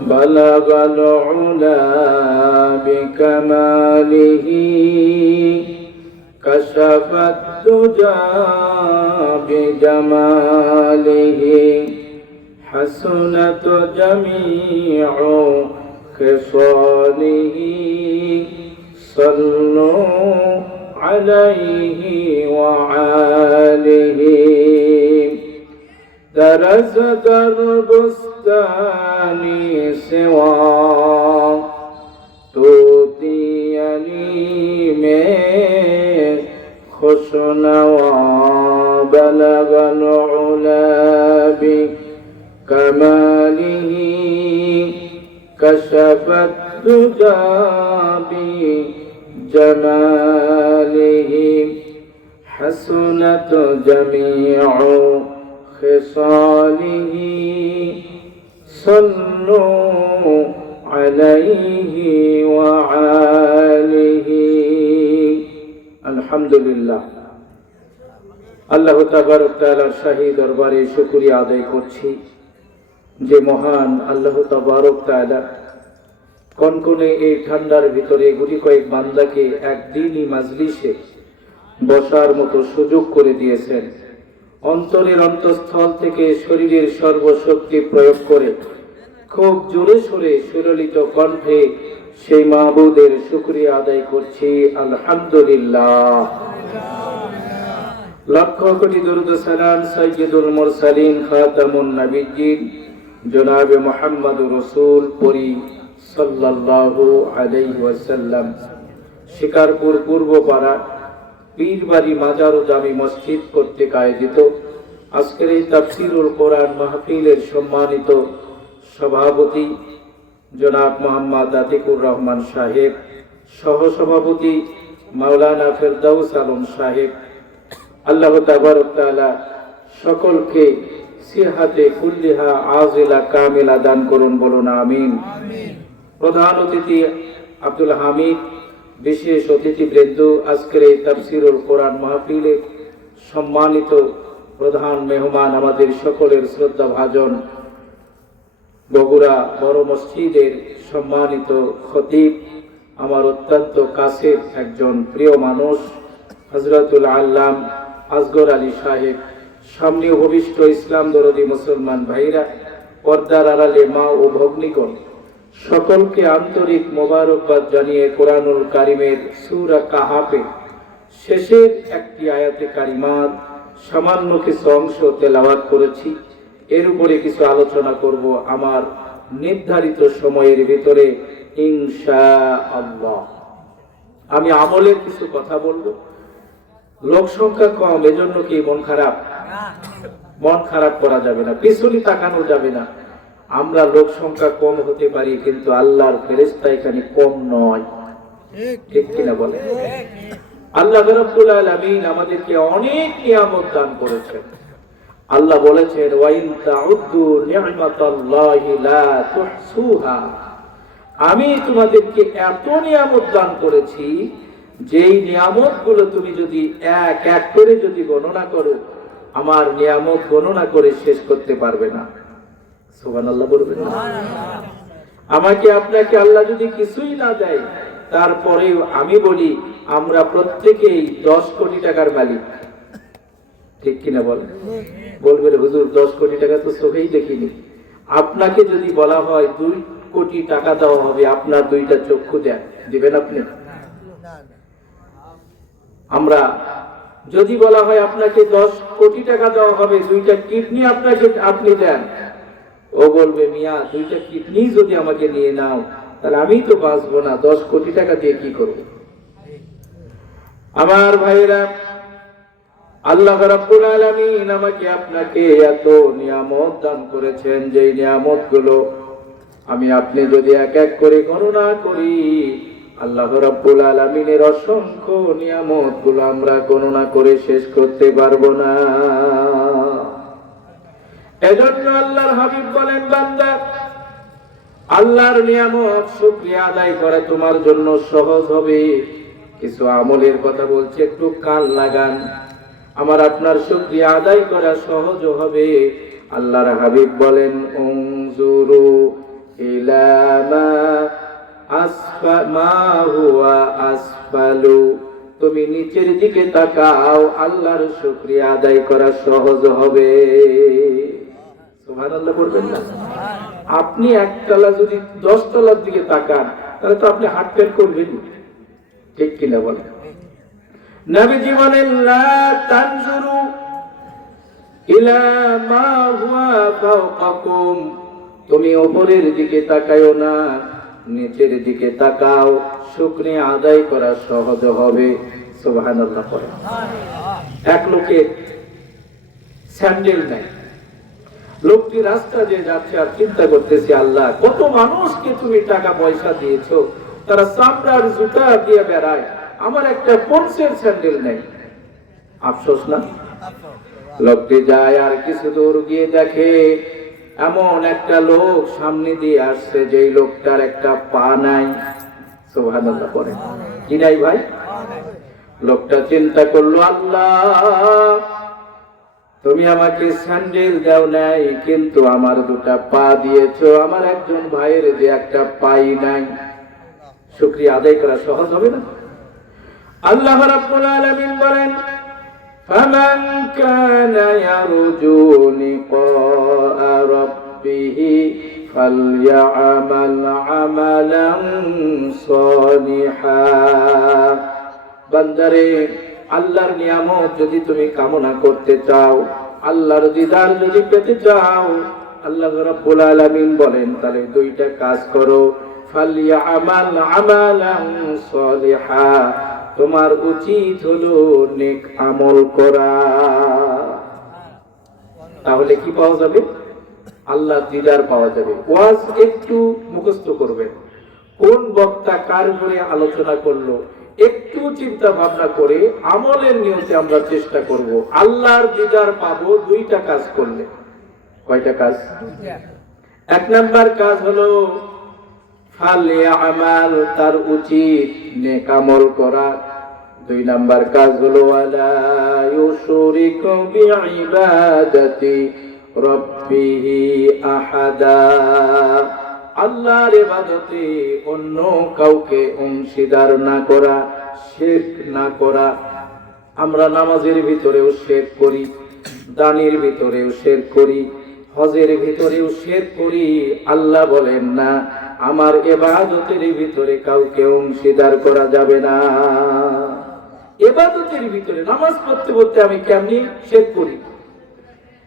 بلغ العلا بكماله كشف الدجى بجماله حسنت جميع خصاله صلوا عليه وآله درست البستان سوى توتيني میں خشنوا بلغ العلا بكماله كشف الدجى بجماله حسنت جميع خصاله صلوا عليه وآله আলহামদুলিল্লাহ। আল্লাহ তাবারক তাআলার শাহী দরবারে শুকরিয়া আদায় করছি যে মহান আল্লাহ তাবারক তাআলা কনকনে এই ঠান্ডার ভিতরে গুটি কয়েক বান্দাকে একদিনই মাজলিসে বসার মতো সুযোগ করে দিয়েছেন। অন্তরের অন্তঃস্থল থেকে শরীরের সর্বশক্তি প্রয়োগ করে খুব জোরে সোরে সুললিত কণ্ঠে সেই মাহবুদের শুকরিয়া আদায় করছি আলহামদুলিল্লাহ। লক্ষ কোটি দরুদ সালাম সাইয়্যিদুল মুরসালিন খাতামুন নবিয়্যিন জনাবে মুহাম্মদুর রাসূল পরি সাল্লাল্লাহু আলাইহি ওয়াসাল্লাম শিকারপুর পূর্বপাড়া পীরবাড়ি মাজার ও জামি মসজিদ কর্তৃক আয়োজিত আজকের এই তাফসীরুল কোরআন মাহফিলের সম্মানিত সভাপতি জনাব মোহাম্মদ আতিকুর রহমান সাহেব, সহসভাপতি মাওলানা ফেরদাউস আলম সাহেব, আল্লাহ তাবারক তাআলা সকলকে সিহাতে কুল্লিহা আজিলা কামিলা দান করুন, বলুন আমিন। প্রধান অতিথি আব্দুল হামিদ, বিশেষ অতিথিবৃন্দ, আজকের এই তাফসীরুল কোরআন মাহফিলে সম্মানিত প্রধান মেহমান, আমাদের সকলের শ্রদ্ধাভাজন বগুড়া বড় মসজিদের সম্মানিত খতিব, আমার অত্যন্ত কাছের একজন প্রিয় মানুষ হযরতুল আল্লাম আসগর আলী সাহেব, সামনে উপবিষ্ট ইসলাম দরদি মুসলমান ভাইরা, পর্দার আড়ালে মা ও ভগ্নীগণ, সকলকে আন্তরিক মোবারকবাদ জানিয়ে কোরআনুল কারিমের সূরা কাহাফে শেষের একটি আয়াতে কারিমার সামান্য কিছু অংশ তেলাওয়াত করেছি। এর উপরে কিছু আলোচনা করব আমার নির্ধারিত সময়ের ভিতরে ইনশাআল্লাহ। আমি আমলের কিছু কথা বলবো। লোক সংখ্যা কম, এজন্য কি মন খারাপ? মন খারাপ করা যাবে না, পিছনে তাকানো যাবে না। আমরা লোক সংখ্যা কম হতে পারি, কিন্তু আল্লাহর ফেরেশতা এখানে কম নয়, ঠিক কিনা বলে? আল্লাহ রাব্বুল আলামিন আমাদেরকে অনেক নিয়ামত দান করেছেন। আল্লাহ বলেছেন ওয়াইন তাউদ্দু নি'মাতাল্লাহি লা তুহসুহা, আমি তোমাদেরকে এত নিয়ামত দান করেছি, যেই নিয়ামতগুলো তুমি যদি এক এক করে যদি গণনা করো, আমার নিয়ামত গণনা করে শেষ করতে পারবে না। সুবহানাল্লাহ বলবেন না? আমাকে আপনাকে আল্লাহ যদি কিছুই না দেয়, তারপরেও আমি বলি আমরা প্রত্যেকেই 10 কোটি টাকার মালিক, ঠিক কিনা বলেন? বলবেন হুজুর 10 কোটি টাকা তো চোখেই দেখিনি। আপনাকে যদি বলা হয় 2 কোটি টাকা দেওয়া হবে, আপনার 2টা চক্ষু দিবেন আপনি? আমরা যদি বলা হয় আপনাকে 10 কোটি টাকা দেওয়া হবে, 2টা কিডনি আপনাকে আপনি দেন, ও বলবে মিয়া 2টা কিডনি যদি আমাকে নিয়ে নাও, তাহলে আমি তো বাঁচবো না, 10 কোটি টাকা দিয়ে কি করব? আমার ভাইরা, আল্লাহ রাব্বুল আলামিন আমাকে আপনাকে এত নিয়ামত দান করেছেন, যে নিয়ামতগুলো আমি আপনি যদি এক এক করে গণনা করি, আল্লাহ রাব্বুল আলামিনের অসংখ্য নিয়ামতগুলো আমরা গণনা করে শেষ করতে পারবো না। এজন্য আল্লাহর হাবিব বলেন, বান্দা, আল্লাহর নিয়ামত শুকরিয়া আদায় করা তোমার জন্য সহজ হবে। কিছু আমলের কথা বলছে, একটু কান লাগান। আমার আপনার শুকরিয়া আদায় করা সহজ হবে। আল্লাহর হাবিব বলেন, উনজুরু ইলা মা হুয়া আসফালু, তুমি নিচের দিকে তাকাও, আল্লাহর শুকরিয়া আদায় করা সহজ হবে। সুবহানাল্লাহ বলবেন না? আপনি একতলা যদি 10 তলার দিকে তাকান তাহলে তো আপনি হার্ট ফেল করবেন, ঠিক কিনা বলেন? নবীজি বলেন লা তানজুরু ইলা মা হুয়া ফাওকাকুম, তুমি উপরের দিকে তাকায়ও না, নিচের দিকে তাকাও, শুকরিয়া আদায় করা সহজ হবে। সুবহানাল্লাহ পড়ে। এক লোকে স্যান্ডেল নাই, লোকটি রাস্তা দিয়ে যাচ্ছে আর চিন্তা করতেছে, আল্লাহ কত মানুষকে তুমি টাকা পয়সা দিয়েছো, তারা চামড়ার জুতা দিয়ে বেড়ায়, আমার একটা পন্সের স্যান্ডেল নেই। আফসোস না? লোকটি যায় আর কিছু দূর গিয়ে দেখে এমন একটা লোক সামনে দিয়ে আসছে, যেই লোকটার একটা পা নাই। সুবহানাল্লাহ পড়ে। কি নাই ভাই? লোকটা চিন্তা করলো, আল্লাহ তুমি আমাকে স্যান্ডেল দাও নাই, কিন্তু আমার দুটা পা দিয়েছো, আমার একজন ভাইয়ের যে একটা পাই নাই, শুকরিয়া আদায় করা সহজ হবে না? আল্লাহ রাব্বুল আলামিন বলেন, ফামান কানা ইয়ারজু লিকা রাব্বিহি ফালইআমাল আমালান সালিহা। বান্দারে, আল্লাহর নিয়ামত যদি তুমি কামনা করতে চাও, আল্লাহর দিদার যদি পেতে চাও, আল্লাহ রাব্বুল আলামিন বলেন তাহলে দুইটা কাজ করো। ফালইআমাল আমালান সালিহা, তোমার উচিত হলো নেক আমল করা। তাহলে কি পাওয়া যাবে? আল্লাহর দিদার পাওয়া যাবে। ওয়াজ একটু মুখস্থ করবেন, কোন বক্তা কার উপরে আলোচনা করলো একটু চিন্তা ভাবনা করে আমলের নিয়তে আমরা চেষ্টা করব। আল্লাহর দিদার পাবো দুইটা কাজ করলে। কয়টা কাজ? এক নাম্বার কাজ হলো ফালইআমাল, তার উচিত নেক আমল করা। দুই নাম্বার কাজ হলো ওয়ালা ইউশরিকু বিইবাদাতি রাব্বিহি আহাদা, আল্লাহর ইবাদতে অন্য কাউকে অংশীদার না করা, শিরক না করা। আমরা নামাজের ভিতরেও শিরক করি, দানের ভিতরেও শিরক করি, হজের ভিতরেও শিরক করি। আল্লাহ বলেন না, আমার ইবাদতের ভিতরে কাউকে অংশীদার করা যাবে না। ইবাদতের ভিতরে নামাজ পড়তে পড়তে আমি কেমনি শিরক করি,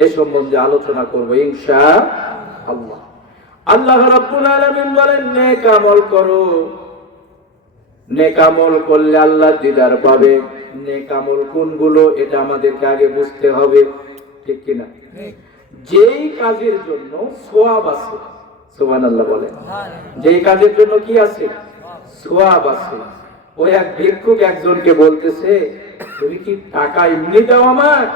এ সম্বন্ধে আলোচনা করব ইনশাআল্লাহ। আল্লাহ রাব্বুল আলামিন বলেন নেক আমল করো, নেক আমল করলে আল্লাহ দিদার পাবে। নেক আমল কোনগুলো এটা আমাদেরকে আগে বুঝতে হবে, ঠিক কিনা? যেই কাজের জন্য সওয়াব আছে, সুবহানাল্লাহ বলেন, যেই কাজের জন্য কি আছে? সওয়াব আছে। ওই এক ভিক্ষুক একজনকে বলতেছে, তুমি কি টাকা এমনি দাও আমার?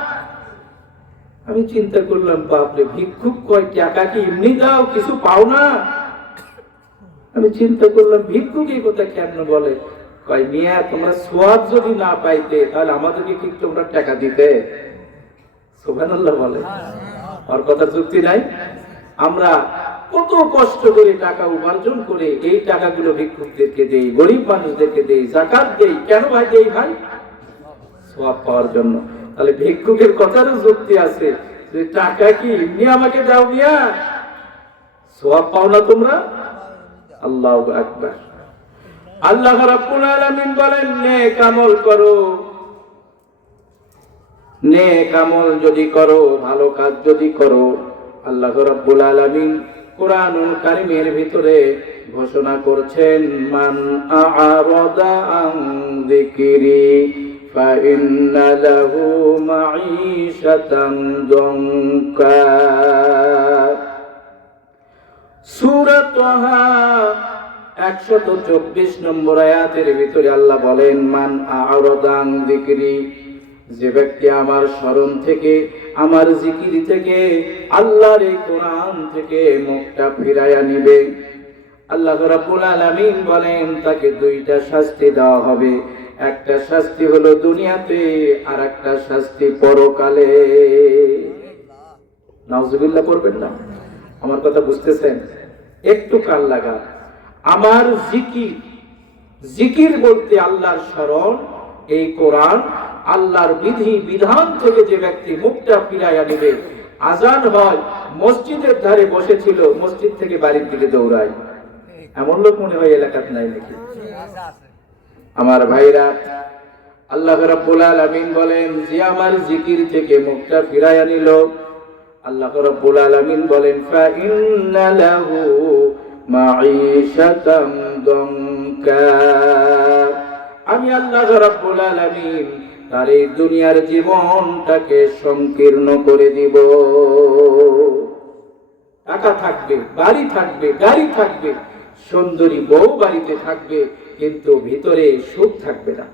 আমি চিন্তা করলাম, বাপরে, ভিক্ষুক কয় টাকা কি এমনি দাও, কিছু পাও না? আমি চিন্তা করলাম, ভিক্ষুক এই কথা কেন বলে? কয় মিয়া, তোমরা সওয়াব যদি না পাইতে তাহলে আমাদেরকে কি তোমরা টাকা দিতে? সুবহানাল্লাহ বলে। আর কথা যুক্তি নাই? আমরা কত কষ্ট করে টাকা উপার্জন করে এই টাকাগুলো ভিক্ষুকদেরকে দেই, গরিব মানুষদেরকে দেই, যাকাত দেই। কেন ভাই দেই? ভাই সওয়াব পাওয়ার জন্য। তাহলে ভিক্ষুকের কথারও যুক্তি আছে যে টাকা কি এমনি আমাকে দাও মিয়া, সওয়াব পাও না তোমরা? আল্লাহু আকবার। আল্লাহ রাব্বুল আলামিন বলেন নেক আমল করো। নেক আমল যদি করো, ভালো কাজ যদি করো, আল্লাহ রাব্বুল আলামিন কুরআনুল কারীমের ভিতরে ঘোষণা করছেন, মান আ'রাদা আন যিকরি ফাইন্না লাহু মাঈশাতান দনকা। সূরা তাহা 124 নম্বর আয়াতের ভিতরে আল্লাহ বলেন, মান আ'রাদা আন যিকরি, যে ব্যক্তি আমার স্মরণ থেকে, আমার জিকির থেকে, আল্লাহর এই কোরআন থেকে মুখটা ফিরাইয়া নিবে, আল্লাহ রাব্বুল আলামিন বলেন তাকে দুইটা শাস্তি দেওয়া হবে। একটা শাস্তি হলো দুনিয়াতে, আর একটা শাস্তি পরকালে। নাউজুবিল্লাহ পড়বেন না? আমার কথা বুঝতেছেন? একটু কান লাগা। আমার জিকির জিকির বলতে আল্লাহর স্মরণ, এই কোরআন, আল্লাহর বিধি বিধান থেকে যে ব্যক্তি মুখটা ফিরাইয়া নেবে, আজান হয় মসজিদের ধারে বসেছিল, মসজিদ থেকে বাড়ির দিকে দৌড়ায়, এমন লোক মনে হয় এলাকাতে নাই নাকি? আমার ভাইরা, আল্লাহ রাব্বুল আলামিন বলেন যে আমার জিকির থেকে মুখটা ফিরাইয়া নিল, আল্লাহ রাব্বুল আলামিন বলেন ফা ইন্না লাহু মাঈশাতান দানকা, আমি আল্লাহ রাব্বুল আলামিন তার এই দুনিয়ার জীবনটাকে সংকীর্ণ করে দিব। টাকা থাকবে, বাড়ি থাকবে, গাড়ি থাকবে, সুন্দরী বউ বাড়িতে থাকবে, কিন্তু ভিতরে সুখ থাকবে না।